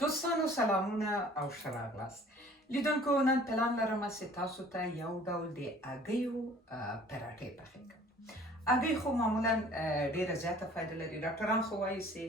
دوستانو سلامونه او ښه راغلاست. لیدونکو نن پلان لرم چې تاسو ته یو ډول د هګیو پراټې پخې کړم. هګۍ خو معمولا ډېره زیاته فایده لري. ډاکټران خو وایي چې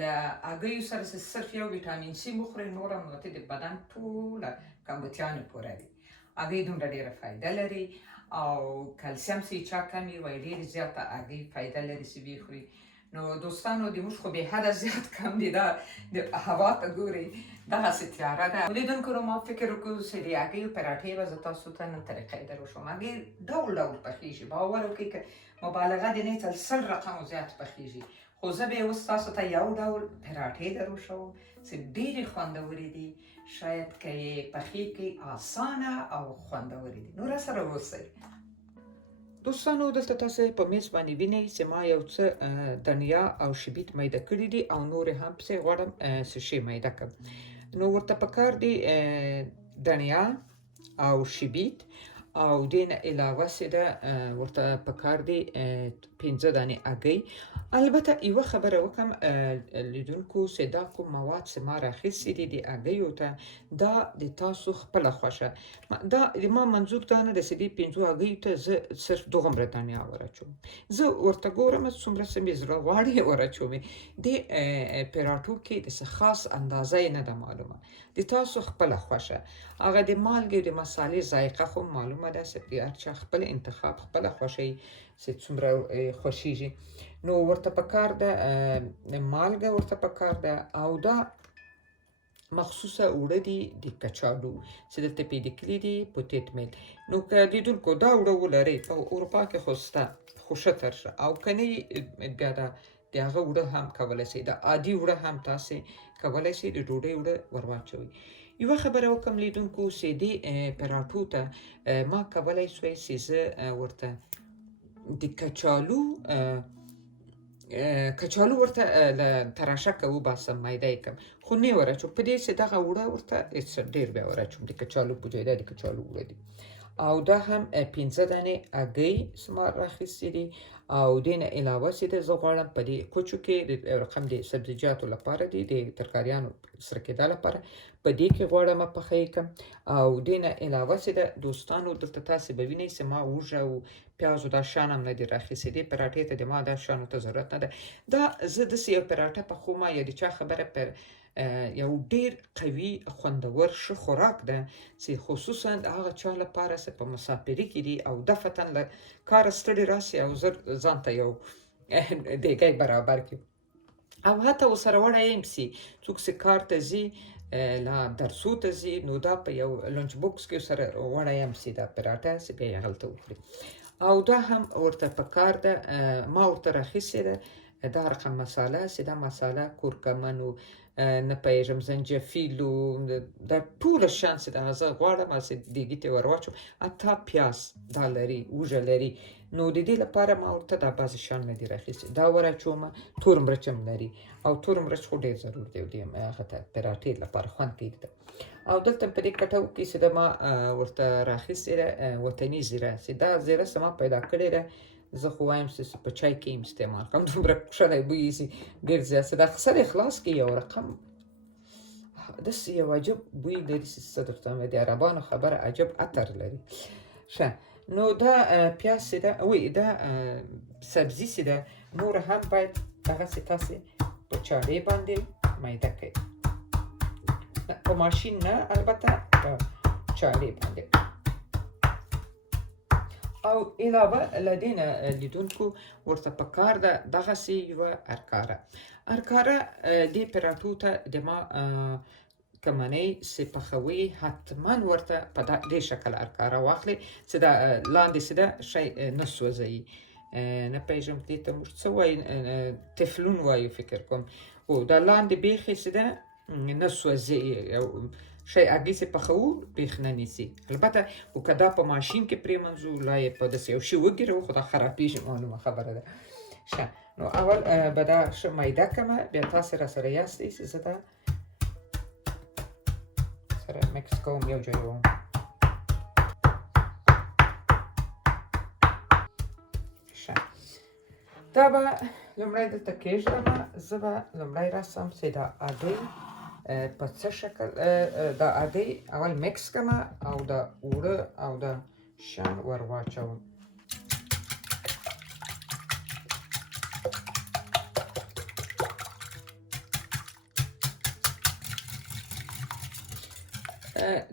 له هګیو سره چې صرف یو ویټامین سی وخورئ نور هم نو د بدن ټوله کمبودیانې پوره وي. هګۍ دومره ډېره فایده لري او کلسیم چې چا کم وي وایي ډېرې زیاته هګۍ فایده لري چې ویې خوري. نو دوستانو د موږ خو بې حده زیات کم دي، دا د هوا ته ګورئ دغسې تیاره ده. لیدونکو نو ما فکر وکړو چې د هګیو پراټې به زه تاسو ته نن طریقه یې در وښیم. هګۍ ډول ډول پخېږي، باور وکړئ که مبالغه دې نه تل 100 رقمو زیات پخېږي، خو زه به اوس تاسو ته یو ډول پراټې در وښیم چې ډېرې خوندورې دي. شاید که یې پخې کړئ اسانه او خوندورې دي. نو راسره اوسئ. دوستانو دلته تاسو په میز باندې وینئ چې ما یو څه دنیا او شبیت میده کړي دي او نورې هم پسې غواړم چې شی میده کړم. نو ورته پکار دي دنیا او شبیت او دې نه علاوه چې ده ورته پکار دي 15 دانې هګۍ. البته یوه خبره وکړم لیدونکو چې دا کوم مواد چې ما راخیستي دي د هګیو ته دا د تاسو خپله خوښه. دا د ما منظور دا نه ده چې دې 15 هګیو ته زه صرف دوغومره دانیا ور اچوم. زه ورته ګورم څومره چې مې زړه غواړي ور اچومې. دې پراټو کې داسې خاص اندازه یې نه ده معلومه، د تاسو خپله خوښه. هغه د مالګې د مسالې ذایقه خو معلومه ده چې د هر چا خپل انتخاب خپله خوښوي چې څومره خوښیږي. نو ورته پکار ده مالګه، ورته پکار ده او دا مخصوصه اوړه دي د کچالو چې دلته پې لیکلي دي پوتیټ میل. نو که لیدونکو دا اوړه ولرئ په اروپا کې خو شته، خو ښه ترشه، او که نه بیا د هغه اوړه هم کولی شئ، د عادي اوړه هم تاسې کولی شئ د ډوډۍ اوړه ور واچوئ. یوه خبره وکړم لیدونکو چې دې پراټو ته ما کولی شوی چې زه ورته د کچالو ورته تراشه که وباسم میده یې کړم، خو نه یې ور اچوم. په دې چې دغه اوړه ورته ډېر بیا ور اچوم د کچالو په ځای، دا د کچالو اوړه دي. او دا هم 15 دانې هګۍ ما راخیستې دي او دې نه علاوه چې ده زه غواړم په دې کوچو کې د رقم د سبزیجاتو لپاره دي، د ترکاریانو سره کېدا لپاره په دې کې غواړم پخې کړم. او دې نه علاوه چې ده دوستانو دلته تاسې به وینئ چې ما وږه او پیازو دا شیان هم نه دي راخیستې. دې پراټې ته د ما دا شیانو ته ضرورت نه ده. دا زه داسې یو پراټه پخوم یا د چا خبره پر یو ډېر قوي خوندور ښه خوراک ده چې خصوصا د هغه چا لپاره چې په مسافري کې دي او دفتاً له کاره ستړي راسي او زر ځان ته یو دیګی برابر کړي او حتی ورسره وړی هم سي. څوک چې کار ته ځي لا درسو ته ځي نو دا په یو لنچ بوکس کې ورسره وړی هم سي دا پراټه چې بیا یې هلته وخوري. او دا هم ورته پکار ده ما ورته راخیستې ده دا رقم مساله چې دا مساله کورکمن و نه پوهېږم زنجفیل و دا ټوله شیان چې دغه زه غواړم چې دیګي ته ور واچوم. حتی پیاز دا لري، وږه لري. نو د دې لپاره ما ورته دا بعضې شیان نه دي راخیستي. دا ور اچومه. تور مرچ هم لري او تور مرچ خو ډېر ضرور دی د هغه ته پراټې لپاره خوند کوي. او دلته په دې کټو کې چې ده ما ورته راخیستې ده وطني زیره چې دا زیره چې ما پیدا کړې ده. زه خو وایم چې په چای کې هم استعمال کړم، دومره ښکلی بوی یې ډېر زیات چې دا سر یې خلاص کړي یو رقم داسې یو عجب بوی لري چې څه درته وایم، د عربانو خبره عجب عطر لري. ښه نو دا پیاز چې ده دا سبزي چې ده نوره هم باید هغسې تاسې په چاړې باندې میده کړئ، په ماشین نه البته په چاړې باندې. او علاوه له دې نه لیدونکو ورته پکار ده دغسې یوه ارکاره دې پراټو ته د ما که منئ چې پخوئ حتما ورته په دې شکل ارکاره واخلئ چې دا لاندې چې ده شی نه سوځوي. نه پوهېږم دې ته موږ څه وایو، تفلون وایو فکر کوم. او دا لاندې بیخي چې ده نه سوځي شی هګۍ چې پخوو بیخ نه نیسي. البته خو که دا په ماشین کې پرېمنځو لا یې په داسې یو شي وګیرو خو دا خرابېږي، معلومه خبره ده. ښه نو اول به دا ښه میده کړمه، بیا تاسې راسره یاستئ چې زه دا سره مکس کوم، یو ځای وم. ښه دا به لومړی دلته کېږدمه. زه به لومړی راسم چې دا هګۍ په څه شکل د هګۍ اول مکس کړم او د اوړه او د شان ور واچوم.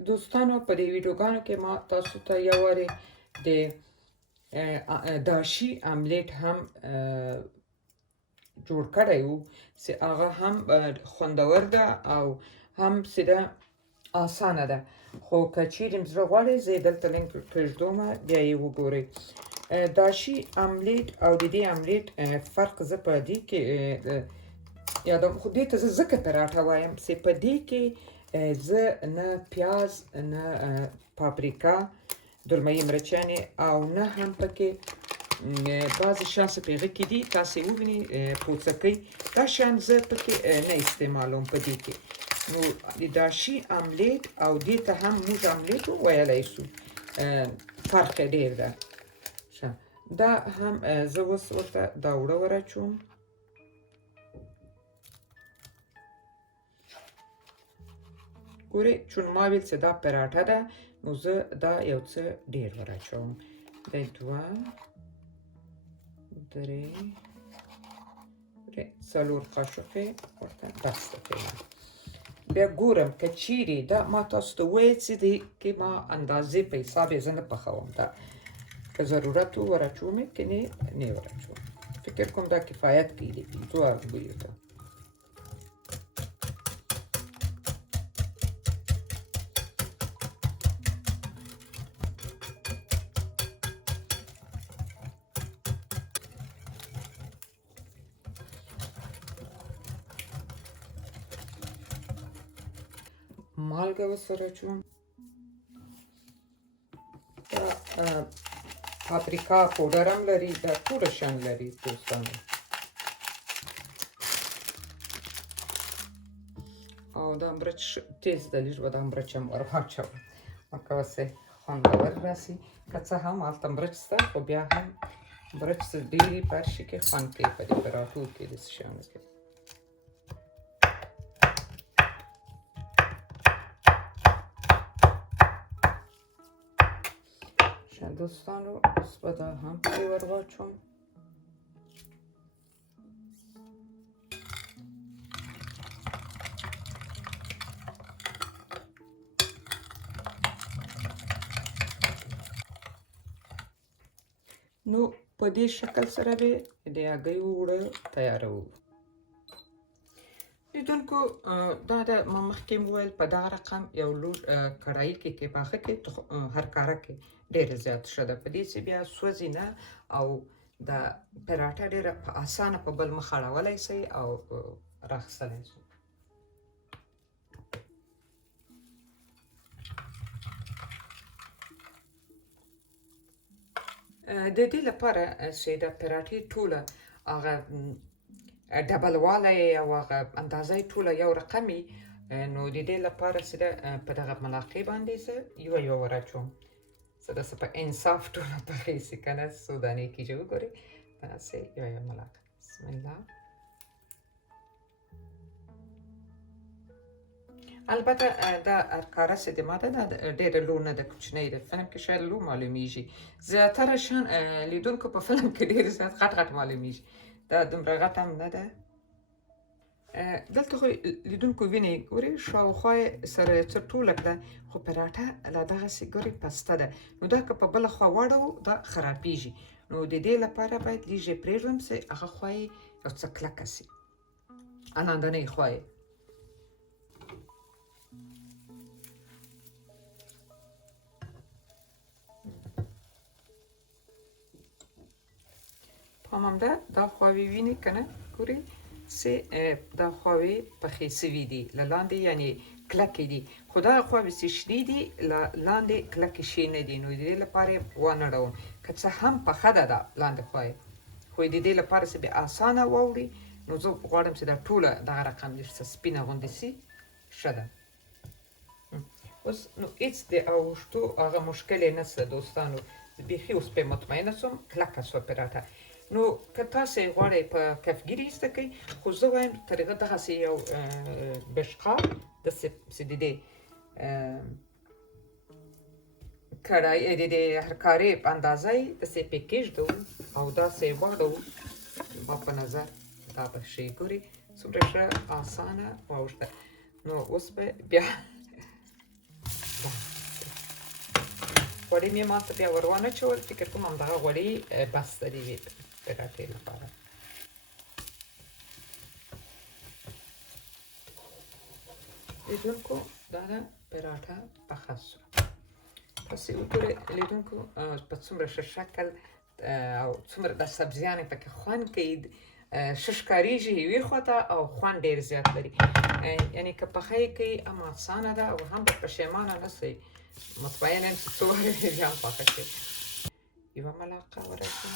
دوستانو په دې ویډیوګانو کې ما تاسو ته یو وارې د داشي املیټ هم جوړ کړی و چې هغه هم خوندور ده او هم چې ده اسانه ده، خو که چیرې زړه غواړئ زه دلته لینک پرېږدم بیا یې وګورئ. داشي املیټ او د دې املیټ فرق زه په دې کې یادوم، خو دې ته زه ځکه پراټه وایم چې په دې کې زه نه پیاز نه پاپریکا دلمهی مرچانې او نه هم پکې بعضې شیان څه په هغه کې دي تاسې ووینئ پوڅکۍ، دا شیان زه پکې نه استعمالوم په دې کې. نو د داشي املیټ او دې ته هم موږ املیټ وویلی شو، فرق یې ډېر ده. دا هم زه اوس ورته دا اوړه ور اچوم. ګورئ چون ما ویل چې دا پراټه ده نو زه دا یو څه ډېر ور اچوم. دا 2 3 4 قاشقې ورته بس ده فعلا. بیا ګورم که چیرې دا ما تاسو ته وویل چې دې کې ما اندازې په حساب یې زه نه پخوم، دا که ضرورت و ور اچوم که نه ور اچوم. فکر کوم دا کفایت کوي د 5 هګیو ته. مالګه ورسره اچوم. دا پاپریکا پوډر هم لري، دا ټوله شیان لري دوستانو. او دا مرچ تیز ده، لږ به دا مرچ هم ور واچوم لکه وسې خوندور راسي. که څه هم هلته مرچ شته خو بیا هم مرچ ډېرې په هر شي کې خوند کوي په دې پراټو کې داسې شیانو کې. دوستانو اوس به دا هم پرې ور واچوم. نو په دې شکل سره به د هګیو اوړه تیاروو. لیدونکو دا د ما مخکې وویل په دغه رقم یو لوړ کړایي کې په هغه کې هر کاره کې ډېره زیات ښه ده، په دې چې بیا سوځي نه او د پراټه ډېره په اسانه په بل مخ اړولی شئ او راخیستلی شئ. د دې لپاره چې د پراټې ټوله هغه ډبلوالی او هغه اندازه یې ټوله یو رقم وي، نو د دې لپاره چې ده په دغه ملاقې باندې زه یوه ور اچوم. زه داسې په انصاف ټوله پخې شي که نه څو دانې کېږي. وګورئ داسې یوه ملاقه. بسم الله. البته دا کاره چې د ما ده دا ډېره لو نه ده، کوچنۍ ده. فلم کې شاید لو معلومیږي، زیاتره شیان لیدونکو په فلم کې ډېر زیات غټ غټ معلومیږي، دا دومره غټ هم نه ده. دلته خو لیدونکو وینئ ګورئ شاوخوا یې سره څه ټوله کړه، خو پراټه لا دغسې ګورئ پسته ده، نو دا که په بله خوا واړوو دا خرابیږي. نو د دې لپاره باید لږ یې پرېږدم چې هغه خوا یې یو څه کلکه شي، لاندنۍ خوا یې. پام هم ده دا خواوې وینئ که نه ګورئ چې دا خواوې پخې سوي دي، له لاندې یعنې کلکې دي، خو دغه خواوې چې شنې دي له لاندې کلکې شي نه دي، نو د دې لپاره یې وانړوم. که څه هم پخه ده دا لاندې خوا یې، خو د دې لپاره چې بیا اسانه واوړي نو زه غواړم چې دا ټوله دغه رقم لږ څه سپینه غوندې شي، ښه ده. اوس نو هېڅ د اوښتو هغه مشکل یې نشته دوستانو، بیخي اوس پرې مطمئنه شوم، کلکه شوه پراټه. نو که تاسې غواړئ په کفګیرې ایسته کوئ خو زه وایم طریقه دغسې یو بشقاب داسې چې د دې کړاهي د دې هرکارې په اندازه یې داسې پې کېږدو او داسې واړوو زما په نظر دا به ښې ګوري څومره ښه اسانه واوښته نو اوس به بیا غوړي مې ماته بیا ور وانه اچول فکر کوم همدغه غوړي بس د دې پراټې لپاره لیدونکو دا ده پراټه پخه شوه تاسې وګورئ لیدونکو په څومره ښه شکل او څومره د سبزیانې پکې خوند کوي ښه ښکارېږي یوې خواته او خوند ډېر زیات لري یعنې که پخه یې کوي هم اسانه ده او هم به پښیمانه نه شئ مطمئن یم چې څو وارې مې بیا هم پخه کړې یوه ملعقه ورسوم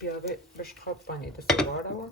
بیا به بشقاب باندې داسې واړوم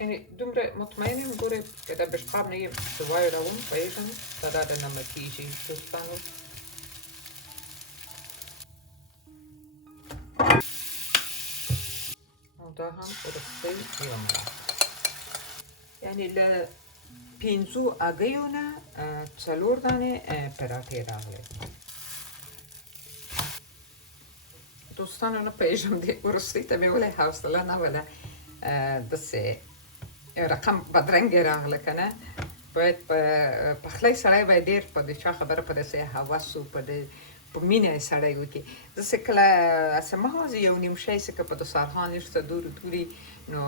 یعنې دومره مطمئن یم ګورئ که د بشقاب نه یم چې واړوم پوهېږم دا د نمکېږي دوستانو او دا هم وروستۍ یوه ملعقه یعنې له 5 هګیو نه 4 دانې پراټې راغلې دوستانو نه پوهېږم د وروستۍ ته مې ولې حوصله نه وله داسې رقم بدرنګې راغله که نه باید په پخلی سړی باید ډېر په د چا خبره په داسې هوس و په مینه یې سړی وکړي داسې کله هسې محض یو نیم شی چې که په دسترخوان ایښته دوري نو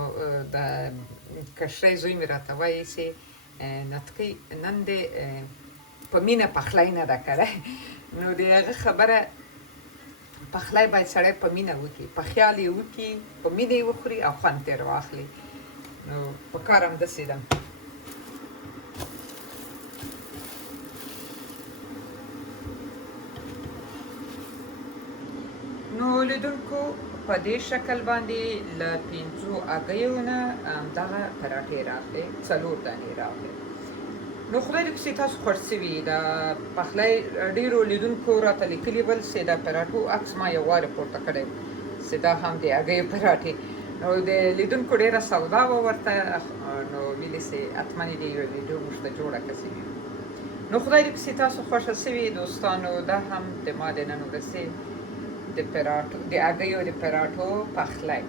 د کشرۍ زوی مې راته وایي چې نتکۍ نن دې په مینه پخلی نه ده کړی نو د هغه خبره پخلی باید سړی په مینه وکړي په خیال یې وکړي په مینه یې وخوري او خوند ترې واخلي نو په کار همداسې ده نو لیدونکو په دې شکل باندې له 5 هګیو نه همدغه پراټې راغلې 4 دانې راغلې نو خدای دې پسې تاسو خوښ شوي د پخلی ډېرو لیدونکو راته لیکلي ول چې د پراټو عکس ما یو وارې پورته کړی چې دا هم د هګیو پراټې نو د لیدونکو ډېره سودا وه ورته نو ویلې چې حتما دې یوه ویډیو موږ ته جوړه کړې نو خدای دې پسې تاسو خوښه شوي دوستانو دا هم د ما د نن ورځې د هګیو د پراټو پخلی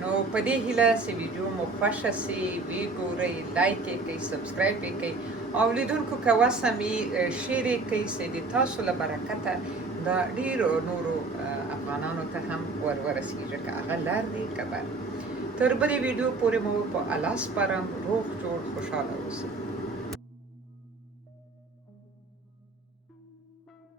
نو په دې هیله چې ویډیو مو خوښه سي وی ګورئ لایک یې کړئ سبسکرایب یې کړئ او لیدونکو که وسه مې شیر یې کړئ چې د تاسو له برکته دا ډېرو نورو افغانانو ته هم ورسېږي که هغه لر دی که بر تر بلې ویډیو پورې مو په الله سپارم روغ جوړ خوشحاله اوسئ